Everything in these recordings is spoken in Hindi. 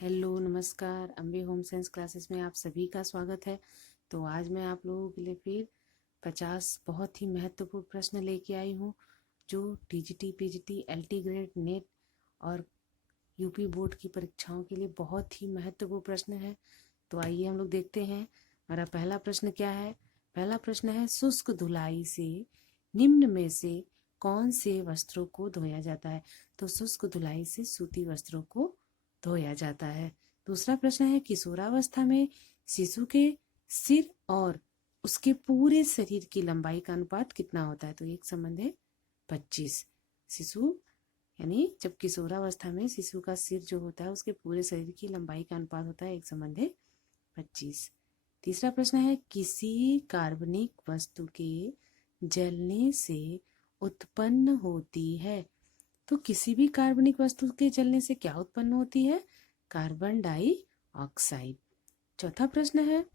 हेलो नमस्कार, अम्बे होम साइंस क्लासेस में आप सभी का स्वागत है। तो आज मैं आप लोगों के लिए फिर 50 बहुत ही महत्वपूर्ण प्रश्न लेके आई हूँ जो TGT, PGT, LT grade, net और यूपी बोर्ड की परीक्षाओं के लिए बहुत ही महत्वपूर्ण प्रश्न है। तो आइए हम लोग देखते हैं हमारा पहला प्रश्न क्या है। पहला प्रश्न है, शुष्क धुलाई से निम्न में से कौन से वस्त्रों को धोया जाता है। तो शुष्क धुलाई से सूती वस्त्रों को धोया जाता है। दूसरा प्रश्न है, किशोरावस्था में शिशु के सिर और उसके पूरे शरीर की लंबाई का अनुपात कितना होता है। तो एक संबंध है 25। शिशु यानी जब किशोरावस्था में शिशु का सिर जो होता है उसके पूरे शरीर की लंबाई का अनुपात होता है एक संबंध है 25। तीसरा प्रश्न है, किसी कार्बनिक वस्तु के जलने से उत्पन्न होती है। तो किसी भी कार्बनिक वस्तु के जलने से क्या उत्पन्न होती है? Carbon dioxide. चौथा प्रश्न है,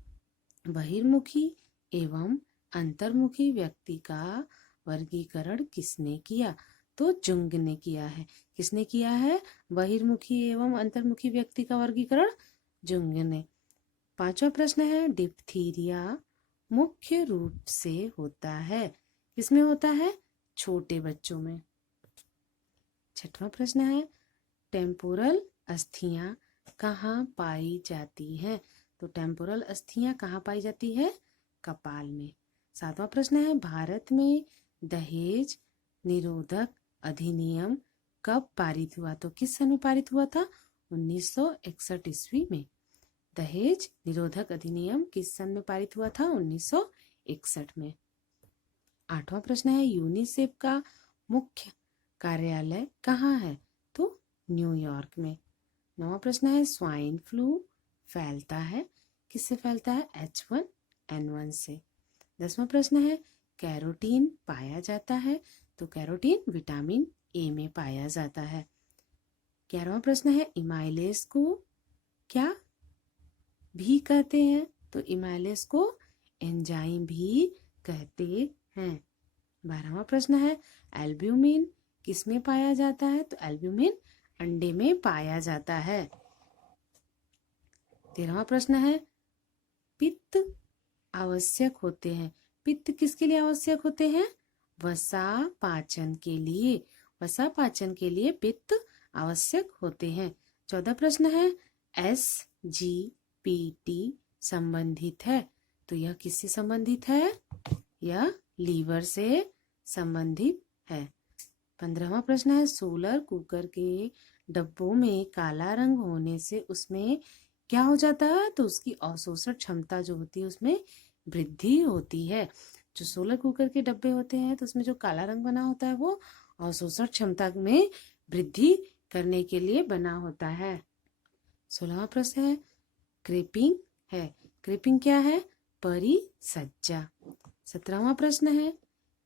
बहिर्मुखी एवं अंतर्मुखी व्यक्ति का वर्गीकरण किसने किया। तो जुंग ने किया है। किसने किया है बहिर्मुखी एवं अंतर्मुखी व्यक्ति का वर्गीकरण? जुंग ने। पांचवा प्रश्न है, डिप्थीरिया मुख्य रूप से होता है किसमें होता है? छोटे बच्चों में। छठवां प्रश्न है, टेम्पोरल अस्थियां कहाँ पाई जाती हैं। तो टेम्पोरल अस्थियां कहाँ पाई जाती है? कपाल में। सातवां प्रश्न है, भारत में दहेज निरोधक अधिनियम कब पारित हुआ। तो किस सन में पारित हुआ था? 1961 ईस्वी में। दहेज निरोधक अधिनियम किस सन में पारित हुआ था? 1961 में। आठवां प्रश्न है, यूनिसेफ का मुख्य कार्यालय कहाँ है। तो न्यूयॉर्क में। नौवां प्रश्न है, स्वाइन फ्लू फैलता है किससे फैलता है? H1N1 से। 10वां प्रश्न है, कैरोटीन पाया जाता है। तो कैरोटीन विटामिन ए में पाया जाता है। 11वां प्रश्न है, इमाइलेस को क्या भी कहते हैं। तो इमाइलेस को एंजाइम भी कहते हैं। 12वां प्रश्न है, एल्ब्यूमिन किसमें पाया जाता है। तो एल्ब्यूमिन अंडे में पाया जाता है। 13वां प्रश्न है, पित्त आवश्यक होते हैं। पित्त किसके लिए आवश्यक होते हैं? वसा पाचन के लिए। वसा पाचन के लिए पित्त आवश्यक होते हैं। 14 प्रश्न है, SGPT संबंधित है। तो यह किससे संबंधित है? यह लीवर से संबंधित है। 15वां प्रश्न है, सोलर कुकर के डब्बों में काला रंग होने से उसमें क्या हो जाता है? तो उसकी अवशोषण क्षमता जो होती है उसमें वृद्धि होती है। जो सोलर कुकर के डब्बे होते हैं तो उसमें जो काला रंग बना होता है वो अवशोषण क्षमता में वृद्धि करने के लिए बना होता है। 16वां प्रश्न है, क्रेपिंग है। क्रेपिंग क्या है? परिसज्जा। 17वां प्रश्न है,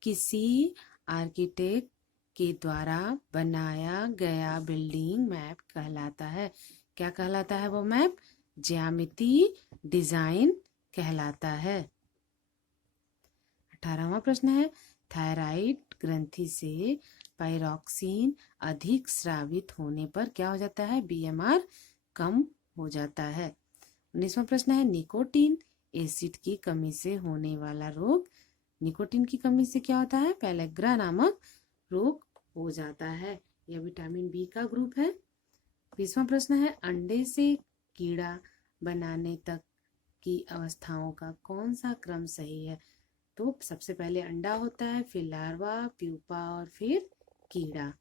किसी आर्किटेक्ट के द्वारा बनाया गया बिल्डिंग मैप कहलाता है। क्या कहलाता है वो मैप? ज्यामिति डिजाइन कहलाता है। 18वां प्रश्न है, थायराइड ग्रंथि से पायरोक्सिन अधिक स्रावित होने पर क्या हो जाता है? BMR कम हो जाता है। 19वां प्रश्न है, निकोटीन एसिड की कमी से होने वाला रोग। निकोटीन की कमी से क्या होता है? पेलेग्रा नामक रोग हो जाता है। यह विटामिन बी का ग्रुप है। 20वां प्रश्न है, अंडे से कीड़ा बनाने तक की अवस्थाओं का कौन सा क्रम सही है। तो सबसे पहले अंडा होता है, फिर लार्वा, प्यूपा और फिर कीड़ा।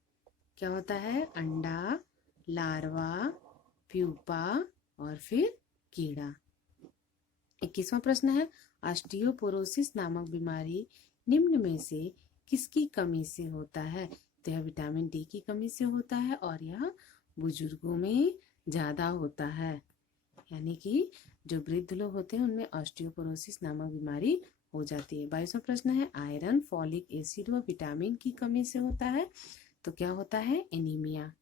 क्या होता है? अंडा, लार्वा, प्यूपा और फिर कीड़ा। 21वां प्रश्न है, ऑस्टियोपोरोसिस नामक बीमारी निम्न में से किसकी कमी से होता है। तो यह विटामिन डी की कमी से होता है और यह बुजुर्गों में ज्यादा होता है। यानी कि जो वृद्ध लोग होते हैं उनमें ऑस्टियोपोरोसिस नामक बीमारी हो जाती है। 22वां प्रश्न है, आयरन, फॉलिक एसिड व विटामिन की कमी से होता है। तो क्या होता है? एनीमिया।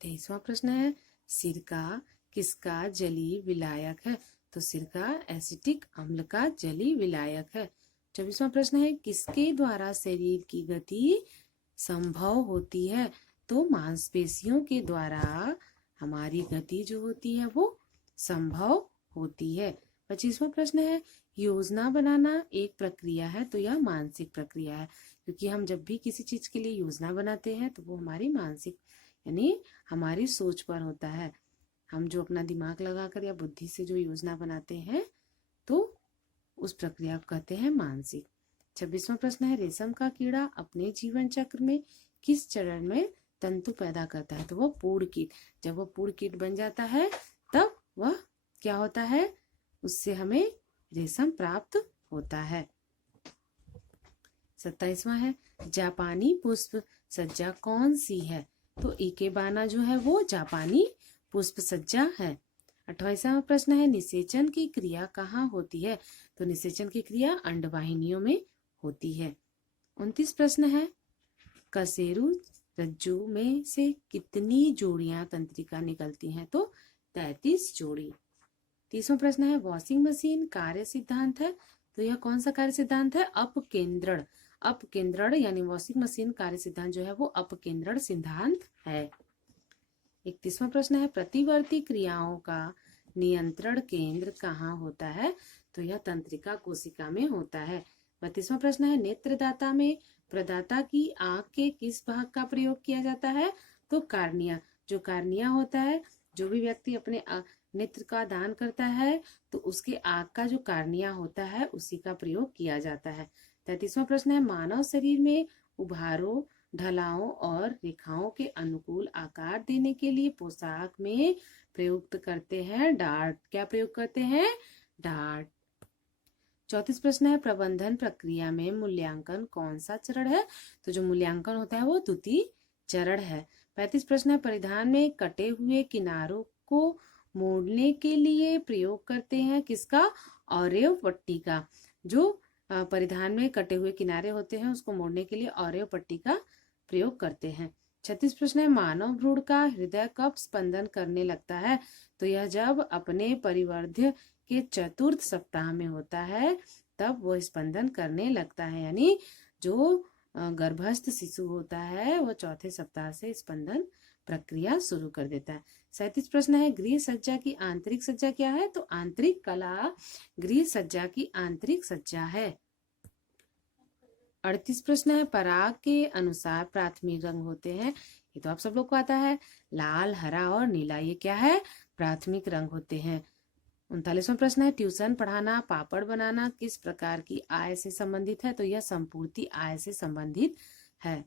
23वां प्रश्न है, सिरका किसका जलीय विलायक है। तो सिरका एसिटिक अम्ल का जलीय विलायक है। 24वां प्रश्न है, किसके द्वारा शरीर की गति संभव होती है। तो मांसपेशियों के द्वारा हमारी गति जो होती है वो संभव होती है। 25वां प्रश्न है, योजना बनाना एक प्रक्रिया है तो यह मानसिक प्रक्रिया है, क्योंकि हम जब भी किसी चीज के लिए योजना बनाते हैं तो वो हमारी मानसिक यानी हमारी सोच पर होता है। हम जो अपना दिमाग लगाकर या बुद्धि से जो योजना बनाते हैं तो उस प्रक्रिया को कहते हैं मानसिक। 26वां प्रश्न है, रेशम का कीड़ा अपने जीवन चक्र में किस चरण में तंतु पैदा करता है? तो वह पूर्ण कीट। जब वह पूर्ण कीट बन जाता है तब वह क्या होता है, उससे हमें रेशम प्राप्त होता है। 27वां है, जापानी पुष्प सज्जा कौन सी है? तो इकेबाना जो है वो जापानी पुष्प सज्जा है। 28वां प्रश्न है, निषेचन की क्रिया कहाँ होती है? तो निषेचन की क्रिया अंडवाहिनियों में होती है। 29 प्रश्न है, कशेरु रज्जु में से कितनी जोड़ियां तंत्रिका निकलती हैं? तो 33 जोड़ी। 30वां प्रश्न है, वॉशिंग मशीन कार्य सिद्धांत है तो यह कौन सा कार्य सिद्धांत है? अपकेंद्रण। अपकेंद्रण यानी वॉशिंग मशीन कार्य सिद्धांत जो है वो अपकेंद्रण सिद्धांत है। 31वां प्रश्न है, प्रतिवर्ती क्रियाओं का नियंत्रण केंद्र कहाँ होता है? तो यह तंत्रिका कोशिका में होता है। 32वां प्रश्न है, नेत्रदाता में प्रदाता की आंख के किस भाग का प्रयोग किया जाता है? तो कार्निया। जो कार्निया होता है, जो भी व्यक्ति अपने नेत्र का दान करता है तो उसके आंख का जो कार्निया होता है उसी का प्रयोग किया जाता है। 33वां प्रश्न है, मानव शरीर में उभारों, ढलानों और रेखाओं के अनुकूल आकार देने के लिए पोशाक में प्रयुक्त करते हैं डार्ट। क्या प्रयोग करते हैं? डार्ट। 34 प्रश्न है, प्रबंधन प्रक्रिया में मूल्यांकन कौन सा चरण है? तो जो मूल्यांकन होता है वो द्वितीय चरण है। 35 प्रश्न है, परिधान में कटे हुए किनारों को मोड़ने के लिए प्रयोग करते हैं किसका? ऑरेव पट्टी का। जो परिधान में कटे हुए किनारे होते हैं उसको मोड़ने के लिए ऑरेव पट्टी का प्रयोग करते हैं। 36 प्रश्न है, मानव भ्रूण का हृदय कब स्पंदन करने लगता है? तो यह जब अपने परिवर्ध्य के चतुर्थ सप्ताह में होता है तब वो स्पंदन करने लगता है, यानी जो गर्भस्थ शिशु होता है वो चौथे सप्ताह से स्पंदन प्रक्रिया शुरू कर देता है। 37 प्रश्न है, गृह सज्जा की आंतरिक सज्जा क्या है? तो आंतरिक कला गृह सज्जा की आंतरिक सज्जा है। 38 प्रश्न है, पराग के अनुसार प्राथमिक रंग होते हैं। ये तो आप सब लोग को आता है, लाल, हरा और नीला। ये क्या है? प्राथमिक रंग होते हैं। 39वां प्रश्न है, ट्यूशन पढ़ाना, पापड़ बनाना किस प्रकार की आय से संबंधित है? तो यह संपूर्ति आय से संबंधित है।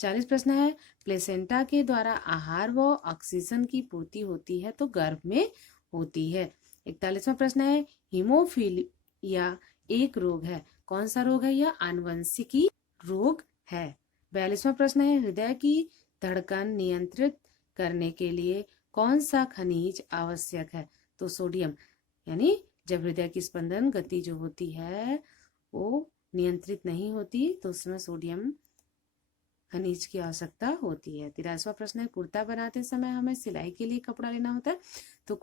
40 प्रश्न है, प्लेसेंटा के द्वारा आहार व ऑक्सीजन की पूर्ति होती है तो गर्भ में होती है। 41वां प्रश्न है, हीमोफीलिया एक रोग है, कौन सा रोग है? यह आनुवंशिकी रोग है। 42वां प्रश्न है, हृदय की धड़कन नियंत्रित करने के लिए कौन सा खनिज आवश्यक है? तो सोडियम। यानी जब हृदय की स्पंदन गति जो होती है वो नियंत्रित नहीं होती तो उसमें सोडियम खनिज की आवश्यकता होती है। 83वां प्रश्न है, कुर्ता बनाते समय हमें सिलाई के लिए कपड़ा लेना होता है तो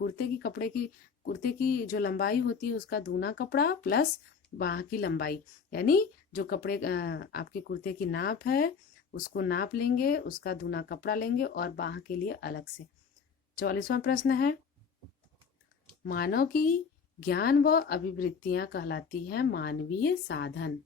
कुर्ते की जो लंबाई होती है उसका दूना कपड़ा प्लस बाह की लंबाई, यानी जो कपड़े आपके कुर्ते की नाप है उसको नाप लेंगे, उसका दूना कपड़ा लेंगे और बाह के लिए अलग से। 44वां प्रश्न है, मानव की ज्ञान व अभिवृत्तियां कहलाती है मानवीय साधन।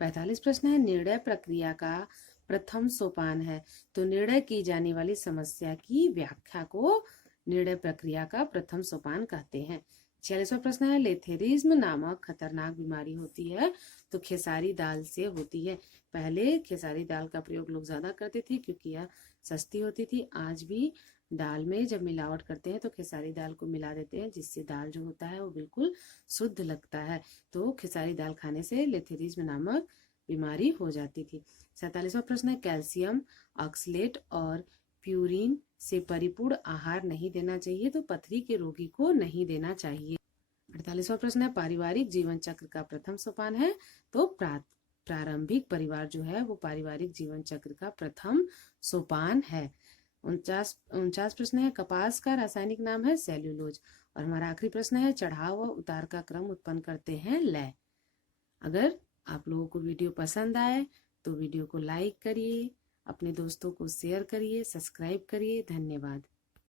45 प्रश्न है, निर्णय प्रक्रिया का प्रथम सोपान है तो निर्णय की जाने वाली समस्या की व्याख्या को निर्णय प्रक्रिया का प्रथम सोपान कहते हैं। 46वां प्रश्न है, लेथेरिज्म नामक खतरनाक बीमारी होती है तो खेसारी दाल से होती है। पहले खेसारी दाल का प्रयोग लोग ज्यादा करते थे क्योंकि यह सस्ती होती थी। आज भी दाल में जब मिलावट करते हैं तो खेसारी दाल को मिला देते हैं जिससे दाल जो होता है वो बिल्कुल शुद्ध लगता है। तो खेसारी दाल खाने से लेथेरिज्म नामक बीमारी हो जाती थी। 47वां प्रश्न है, कैल्शियम ऑक्सलेट और प्यूरिन से परिपूर्ण आहार नहीं देना चाहिए तो पथरी के रोगी को नहीं देना चाहिए। 48वां प्रश्न है, पारिवारिक जीवन चक्र का प्रथम सोपान है तो प्रारंभिक परिवार जो है वो पारिवारिक जीवन चक्र का प्रथम सोपान है। 49 प्रश्न है, कपास का रासायनिक नाम है सेल्यूलोज। और हमारा आखिरी प्रश्न है, चढ़ाव व उतार का क्रम उत्पन्न करते हैं लय। अगर आप लोगों को वीडियो पसंद आए तो वीडियो को लाइक करिए, अपने दोस्तों को शेयर करिए, सब्सक्राइब करिए। धन्यवाद।